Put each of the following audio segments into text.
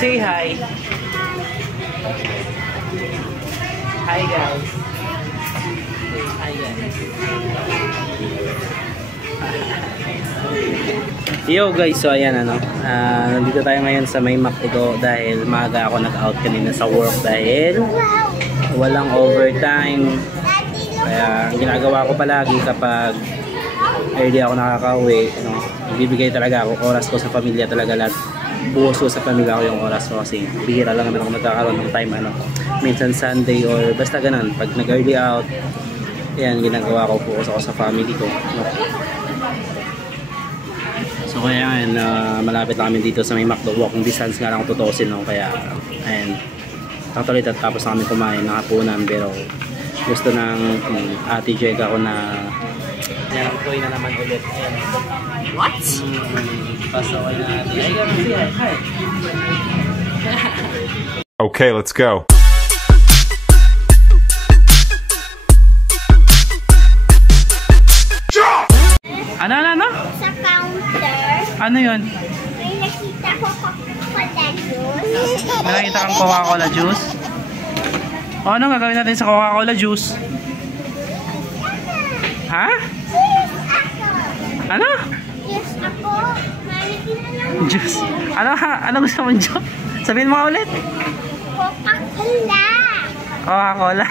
Say hi. Hi guys. Say hi guys. Yo guys, so ayan nandito tayo ngayon sa may McDo dahil maaga ako nag-out kanina sa work dahil walang overtime. Kaya ginagawa ko palagi kapag early ako nakaka-uwi, ibibigay talaga ako oras ko sa pamilya talaga, lahat buhos ko sa pamilya ko yung oras ko kasi bihira lang naman ako nagkakaroon ng time minsan Sunday or basta ganun pag nag-early out. Yan ginagawa ko, focus ako sa family ko, So kaya ngayon malapit lang kami dito sa may McDo, walking distance nga lang kung tutusin, kaya ayan, actually tapos na kami kumain ng hapunan, pero gusto ng ate Jega ko na yan ang toy na naman ulit. Ayan. What? Pasaway na ate. Ay, ganun siya. Hi. Okay, let's go. Ano? Sa counter, Ano yun? may nakita ko Coca-Cola juice. May nakita kang Coca-Cola juice? O, ano gagawin natin sa Coca-Cola juice? Ha? Yes, ako. Ano? Yes, ako. Maritin na lang. Juice. Ano gusto mong juice? Sabihin mo ulit. Coca-Cola. Coca-Cola.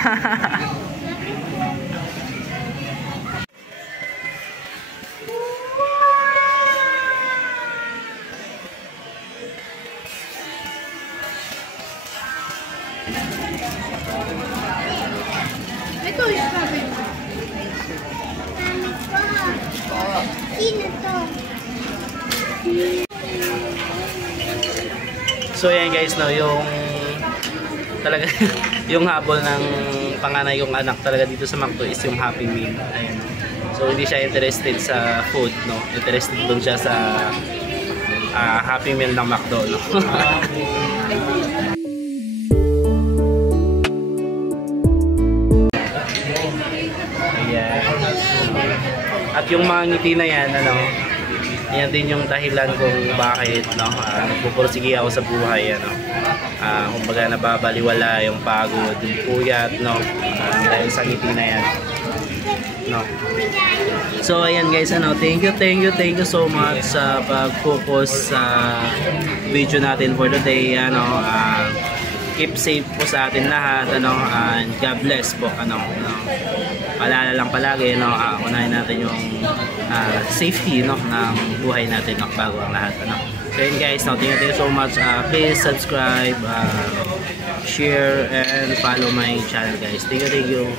Ito yung sabi. Mami ko. Sino to? So yan guys, yung talaga yung habol ng panganay yung anak talaga dito sa McDo is yung Happy Meal. Ayan. So hindi siya interested sa food, interested dun siya sa Happy Meal ng McDo, Ayan. At yung mga ngiti na yan, yan din yung dahilan kung bakit nagpupursige ako sa buhay, kumbaga nababaliwala yung pagod, yung puyat, dahil sa ngiti na yan, So ayan guys, thank you so much sa pag-focus sa video natin for today. Keep safe po sa atin lahat, and God bless po, Paalala lang palagi, unahin natin yung safety, ng buhay natin, bago ang lahat, So yun guys, thank you so much. Please subscribe, share, and follow my channel guys. Thank you.